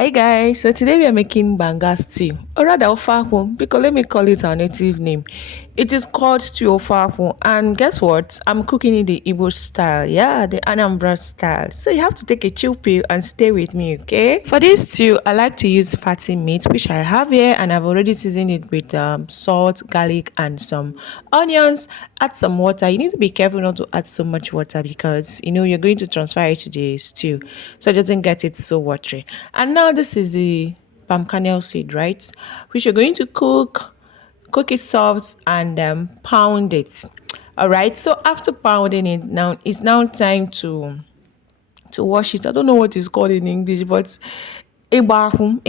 Hi guys, so today we are making Banga stew, or rather Ofeakwu, because let me call it our native name. It is called stew Ofeakwu, and guess what? I'm cooking it the Igbo style, yeah, the Anambra style. So you have to take a chill pill and stay with me, okay? For this stew, I like to use fatty meat, which I have here, and I've already seasoned it with salt, garlic, and some onions. Add some water. You need to be careful not to add so much water because you're going to transfer it to the stew, so it doesn't get it so watery. And now this is the palm kernel seed, right? Which you're going to cook it soft and pound it. All right. So after pounding it, now it's now time to wash it. I don't know what it's called in English, but Ibahu.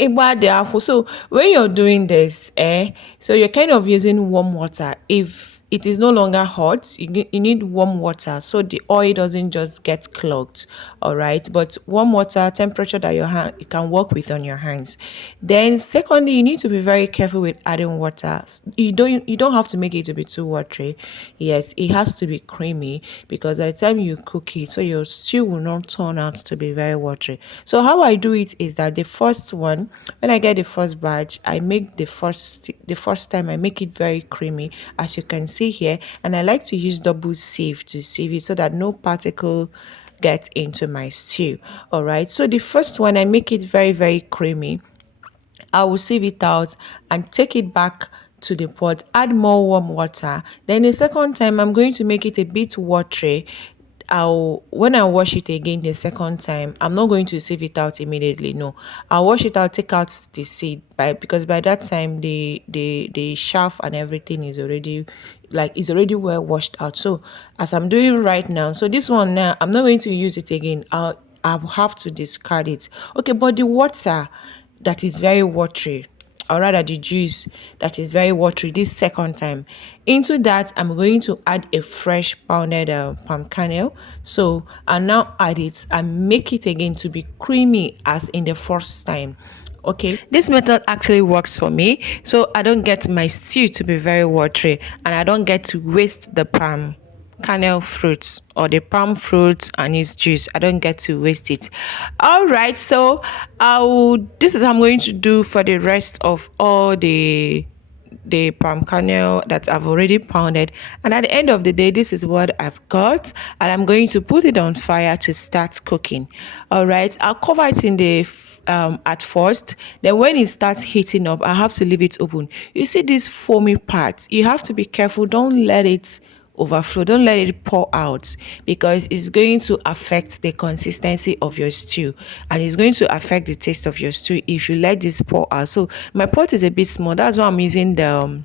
Iba the apple. So when you're doing this, so you're kind of using warm water. If it is no longer hot, you need warm water so the oil doesn't just get clogged. All right. But warm water, temperature that your hand you can work with on your hands. Then secondly, you need to be very careful with adding water. You don't have to make it to be too watery. Yes, it has to be creamy because by the time you cook it, so your stew will not turn out to be very watery. So how I do it is that the first one, when I get the first batch, I make the first time I make it very creamy, as you can see here, and I like to use double sieve to sieve it so that no particle get into my stew. All right. So the first one I make it very very creamy. I will sieve it out and take it back to the pot, add more warm water. Then the second time, I'm going to make it a bit watery. When I wash it again the second time, I'm not going to sieve it out immediately. No, I'll wash it out, take out the seed because by that time the chaff and everything is already well washed out. So as I'm doing right now, so this one now I'm not going to use it again. I'll have to discard it. Okay, but the water that is very watery, or rather the juice that is very watery this second time, into that I'm going to add a fresh pounded palm kernel. So I now add it and make it again to be creamy as in the first time. Okay, this method actually works for me, so I don't get my stew to be very watery and I don't get to waste the palm kernel fruits or the palm fruits and its juice. I don't get to waste it. All right, so this is how I'm going to do for the rest of all the palm kernel that I've already pounded. And at the end of the day, this is what I've got, and I'm going to put it on fire to start cooking. All right, I'll cover it in the at first. Then when it starts heating up, I have to leave it open. You see this foamy part, you have to be careful. Don't let it overflow, don't let it pour out, because it's going to affect the consistency of your stew and it's going to affect the taste of your stew if you let this pour out. So my pot is a bit small, that's why I'm using the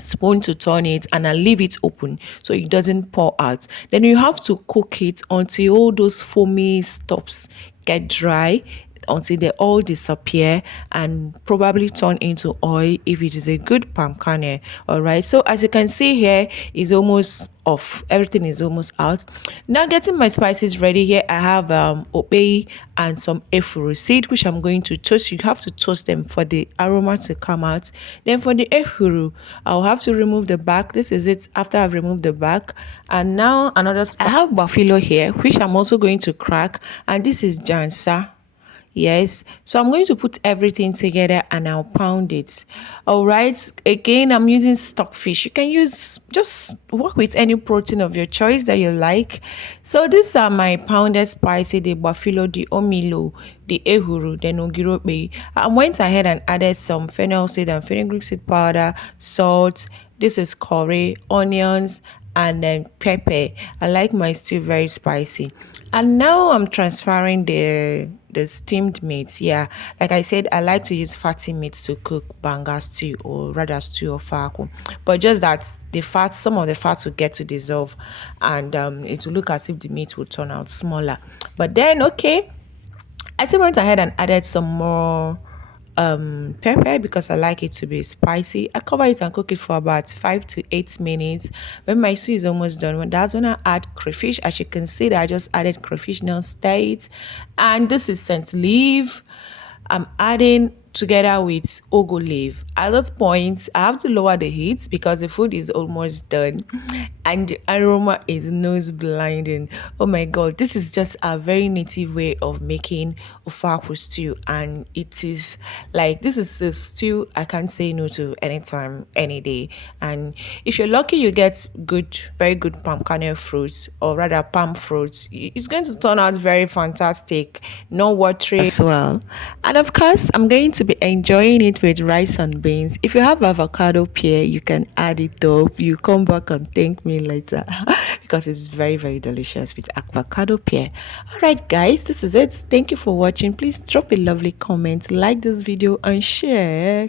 spoon to turn it, and I leave it open so it doesn't pour out. Then you have to cook it until all those foamy stops get dry, until they all disappear and probably turn into oil if it is a good palm kernel. All right, so as you can see here, is almost off, everything is almost out. Now getting my spices ready here, I have obey and some efuru seed, which I'm going to toast. You have to toast them for the aroma to come out. Then for the efuru, I'll have to remove the back. This is it after I've removed the back. And now another I have buffalo here, which I'm also going to crack, and this is jansa. Yes, so I'm going to put everything together and I'll pound it. All right, again, I'm using stockfish. You can just work with any protein of your choice that you like. So these are my pounded spicy, the buffalo, the omilo, the ehuru, the nogirope. I went ahead and added some fennel seed and fenugreek seed powder, salt. This is curry, onions, and then pepper. I like my stew very spicy. And now I'm transferring the steamed meat. Yeah, like I said, I like to use fatty meat to cook banga stew, or rather stew of Ofeakwu. But just that some of the fats will get to dissolve, and it will look as if the meat will turn out smaller. But then, okay, I still went ahead and added some more pepper because I like it to be spicy. I cover it and cook it for about 5 to 8 minutes. When my stew is almost done, that's when I add crayfish. As you can see, that I just added crayfish, now state, and this is scent leaf. I'm adding together with ugu leaf. At this point, I have to lower the heat because the food is almost done and the aroma is nose blinding. Oh my god, this is just a very native way of making Ofeakwu stew, and it is like this is a stew I can't say no to anytime, any day. And if you're lucky, you get good, very good palm kernel fruits, or rather palm fruits. It's going to turn out very fantastic, no watery as well. And of course, I'm going to be enjoying it with rice and beans. If you have avocado pear, you can add it up. You come back and thank me later because it's very, very delicious with avocado pear. All right, guys, this is it. Thank you for watching. Please drop a lovely comment, like this video, and share.